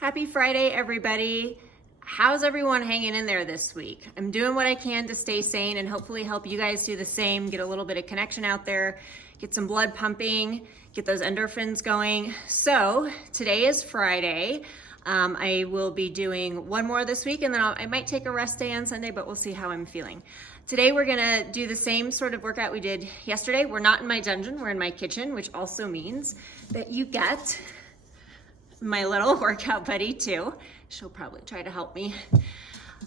Happy Friday, everybody. How's everyone hanging in there this week? I'm doing what I can to stay sane and hopefully help you guys do the same, get a little bit of connection out there, get some blood pumping, get those endorphins going. So today is Friday. I will be doing one more this week and then I might take a rest day on Sunday, but we'll see how I'm feeling. Today we're gonna do the same sort of workout we did yesterday. We're not in my dungeon, we're in my kitchen, which also means that you get my little workout buddy too. She'll probably try to help me.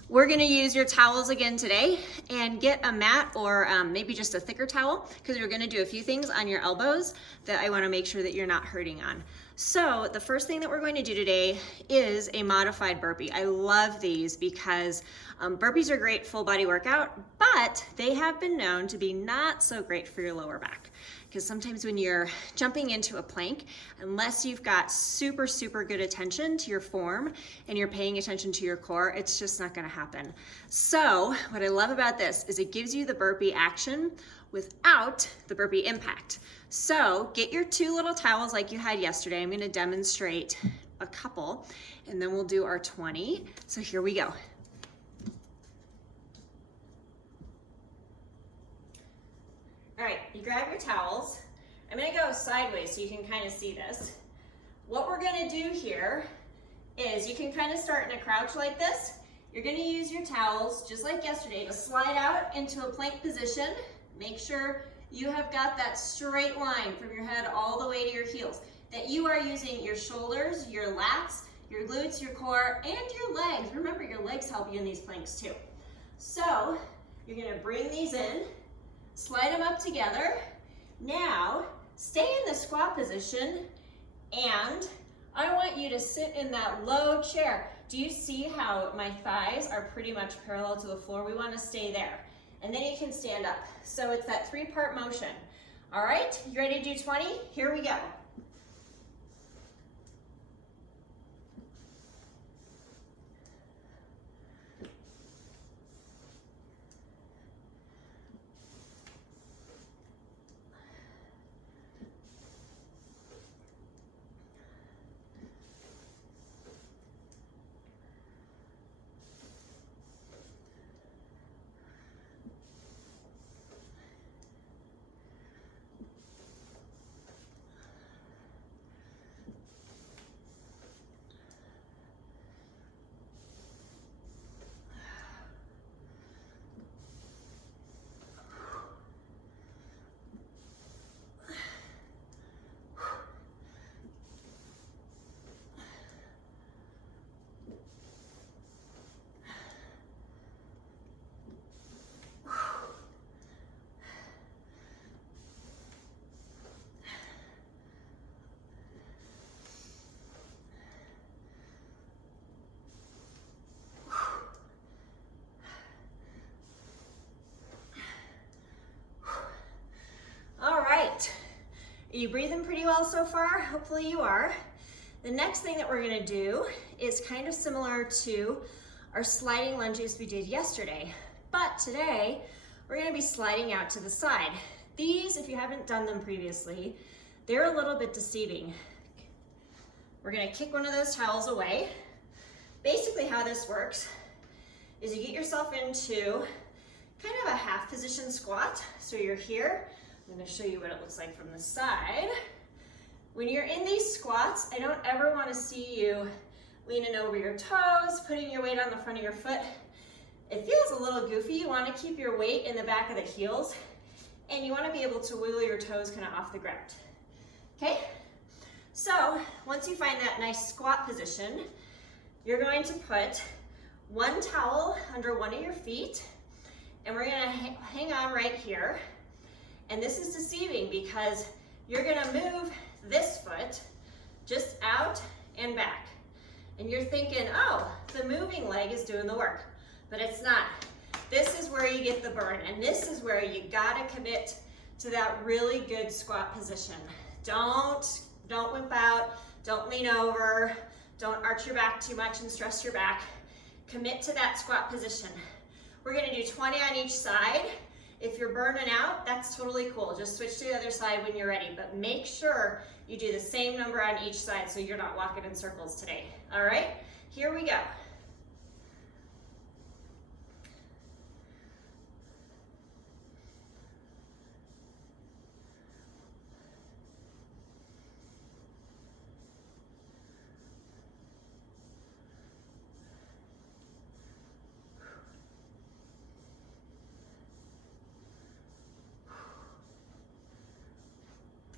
We're gonna use your towels again today and get a mat or maybe just a thicker towel because we're gonna do a few things on your elbows that I wanna make sure that you're not hurting on. So the first thing that we're going to do today is a modified burpee. I love these because burpees are great full body workout, but they have been known to be not so great for your lower back. Because sometimes when you're jumping into a plank, unless you've got super good attention to your form and you're paying attention to your core, it's just not gonna happen. So what I love about this is it gives you the burpee action without the burpee impact. So get your two little towels like you had yesterday. I'm gonna demonstrate a couple and then we'll do our 20. So here we go. All right, you grab your towels. I'm gonna go sideways so you can kind of see this. What we're gonna do here is you can kind of start in a crouch like this. You're gonna use your towels, just like yesterday, to slide out into a plank position. Make sure you have got that straight line from your head all the way to your heels, that you are using your shoulders, your lats, your glutes, your core, and your legs. Remember, your legs help you in these planks too. So you're gonna bring these in, slide them up together. Now, stay in the squat position, and I want you to sit in that low chair. Do you see how my thighs are pretty much parallel to the floor? We want to stay there. And then you can stand up. So it's that three-part motion. All right, you ready to do 20? Here we go. Are you breathing pretty well so far? Hopefully you are. The next thing that we're gonna do is kind of similar to our sliding lunges we did yesterday, but today we're gonna be sliding out to the side. These, if you haven't done them previously, they're a little bit deceiving. We're gonna kick one of those towels away. Basically how this works is you get yourself into kind of a half position squat. So you're here. I'm going to show you what it looks like from the side. When you're in these squats, I don't ever want to see you leaning over your toes, putting your weight on the front of your foot. It feels a little goofy. You want to keep your weight in the back of the heels, and you want to be able to wiggle your toes kind of off the ground. Okay? So once you find that nice squat position, you're going to put one towel under one of your feet, and we're going to hang on right here. And this is deceiving because you're gonna move this foot just out and back. And you're thinking, oh, the moving leg is doing the work, but it's not. This is where you get the burn, and this is where you gotta commit to that really good squat position. Don't wimp out, don't lean over, don't arch your back too much and stress your back. Commit to that squat position. We're gonna do 20 on each side. If you're burning out, that's totally cool. Just switch to the other side when you're ready, but make sure you do the same number on each side so you're not walking in circles today. All right, here we go.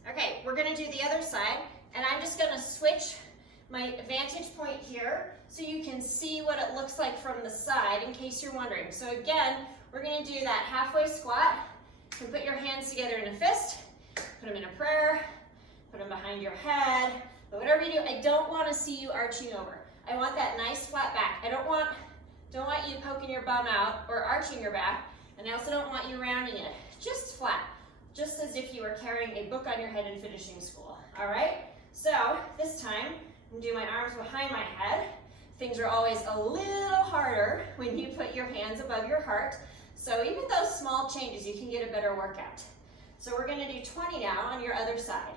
Okay, we're gonna do the other side, and I'm just gonna switch my vantage point here so you can see what it looks like from the side in case you're wondering. So again, we're gonna do that halfway squat. You can put your hands together in a fist, put them in a prayer, put them behind your head, but whatever you do, I don't wanna see you arching over. I want that nice flat back. I don't want you poking your bum out or arching your back, and I also don't want you rounding it, just flat. Just as if you were carrying a book on your head and finishing school, all right? So this time, I'm gonna do my arms behind my head. Things are always a little harder when you put your hands above your heart. So even those small changes, you can get a better workout. So we're gonna do 20 now on your other side.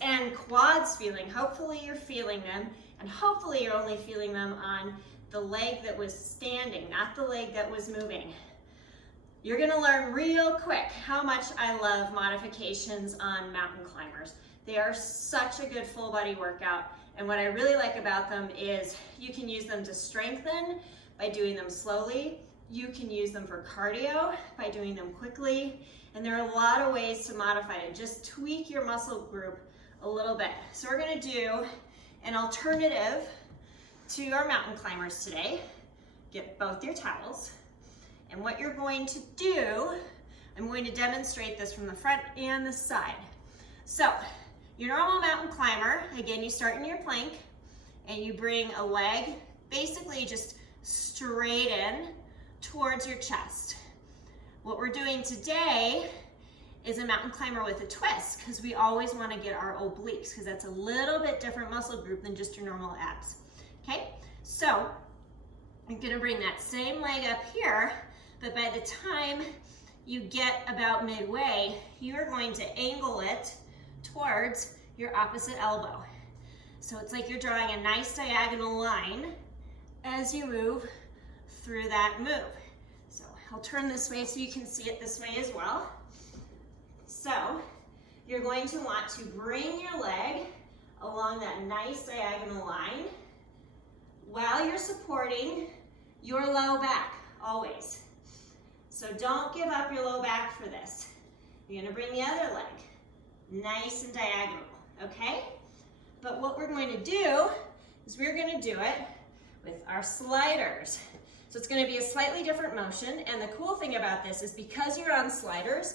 And quads feeling? Hopefully you're feeling them, and hopefully you're only feeling them on the leg that was standing, not the leg that was moving. You're gonna learn real quick how much I love modifications on mountain climbers. They are such a good full body workout, and what I really like about them is you can use them to strengthen by doing them slowly. You can use them for cardio by doing them quickly, and there are a lot of ways to modify it. Just tweak your muscle group a little bit. So we're gonna do an alternative to our mountain climbers today. Get both your towels. And what you're going to do, I'm going to demonstrate this from the front and the side. So your normal mountain climber, again, you start in your plank and you bring a leg basically just straight in towards your chest. What we're doing today is a mountain climber with a twist, because we always want to get our obliques, because that's a little bit different muscle group than just your normal abs. Okay, so I'm going to bring that same leg up here, but by the time you get about midway, you are going to angle it towards your opposite elbow. So it's like you're drawing a nice diagonal line as you move through that move. So I'll turn this way so you can see it this way as well. So you're going to want to bring your leg along that nice diagonal line while you're supporting your low back, always. So don't give up your low back for this. You're gonna bring the other leg nice and diagonal, okay? But what we're going to do is we're gonna do it with our sliders. So it's gonna be a slightly different motion, and the cool thing about this is because you're on sliders,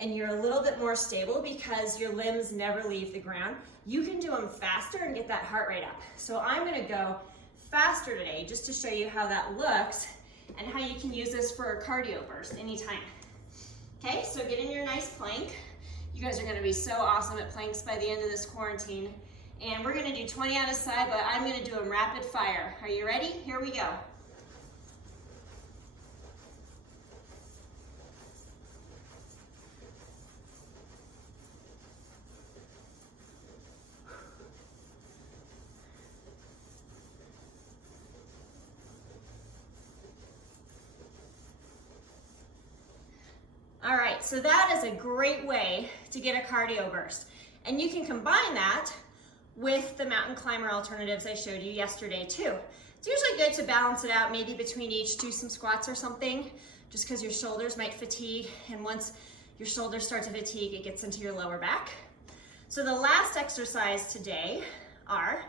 and you're a little bit more stable because your limbs never leave the ground, you can do them faster and get that heart rate up. So I'm gonna go faster today just to show you how that looks and how you can use this for a cardio burst anytime. Okay, so get in your nice plank. You guys are gonna be so awesome at planks by the end of this quarantine. And we're gonna do 20 on a side, but I'm gonna do them rapid fire. Are you ready? Here we go. All right, so that is a great way to get a cardio burst. And you can combine that with the mountain climber alternatives I showed you yesterday too. It's usually good to balance it out, maybe between each, do some squats or something, just because your shoulders might fatigue, and once your shoulders start to fatigue, it gets into your lower back. So the last exercise today are,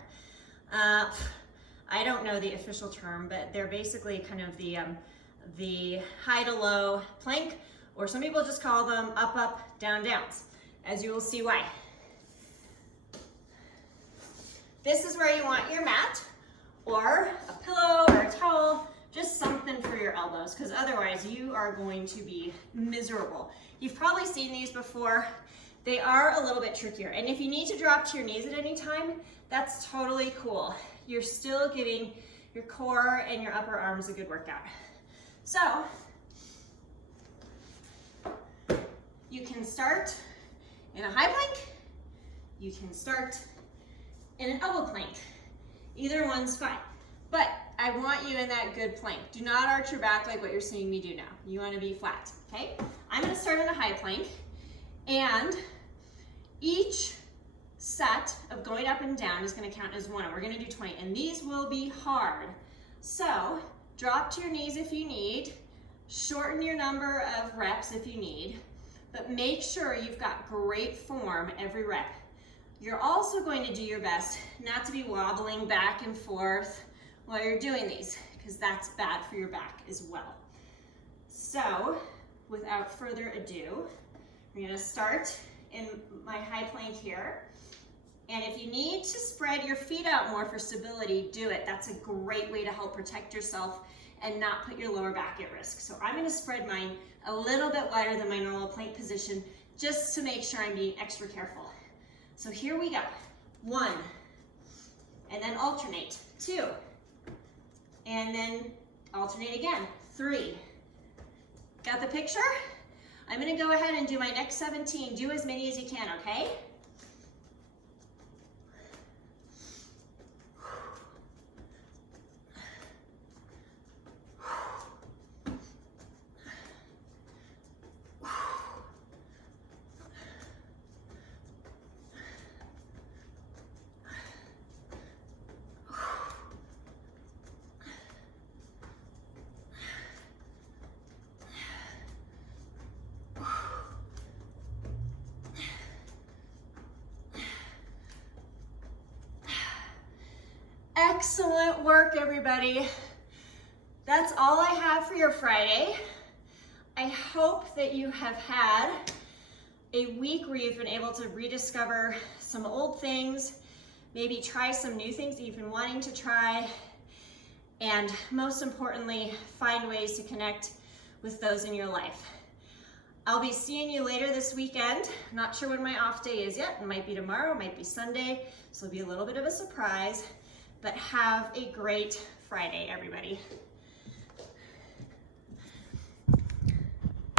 I don't know the official term, but they're basically kind of the high to low plank, or some people just call them up, up, down, downs, as you will see why. This is where you want your mat or a pillow or a towel, just something for your elbows, because otherwise you are going to be miserable. You've probably seen these before. They are a little bit trickier. And if you need to drop to your knees at any time, that's totally cool. You're still giving your core and your upper arms a good workout. So you can start in a high plank. You can start in an elbow plank. Either one's fine. But I want you in that good plank. Do not arch your back like what you're seeing me do now. You want to be flat, okay? I'm going to start in a high plank, and each set of going up and down is going to count as one. We're going to do 20, and these will be hard. So drop to your knees if you need, shorten your number of reps if you need, but make sure you've got great form every rep. You're also going to do your best not to be wobbling back and forth while you're doing these, because that's bad for your back as well. So without further ado, we're going to start in my high plank here. And if you need to spread your feet out more for stability, do it. That's a great way to help protect yourself and not put your lower back at risk. So I'm going to spread mine a little bit wider than my normal plank position, just to make sure I'm being extra careful. So here we go. 1, and then alternate. 2, and then alternate again. 3. Got the picture? I'm going to go ahead and do my next 17. Do as many as you can, okay? Excellent work, everybody. That's all I have for your Friday. I hope that you have had a week where you've been able to rediscover some old things, maybe try some new things that you've been wanting to try, and most importantly, find ways to connect with those in your life. I'll be seeing you later this weekend. I'm not sure when my off day is yet. It might be tomorrow, it might be Sunday, so it'll be a little bit of a surprise. But have a great Friday, everybody.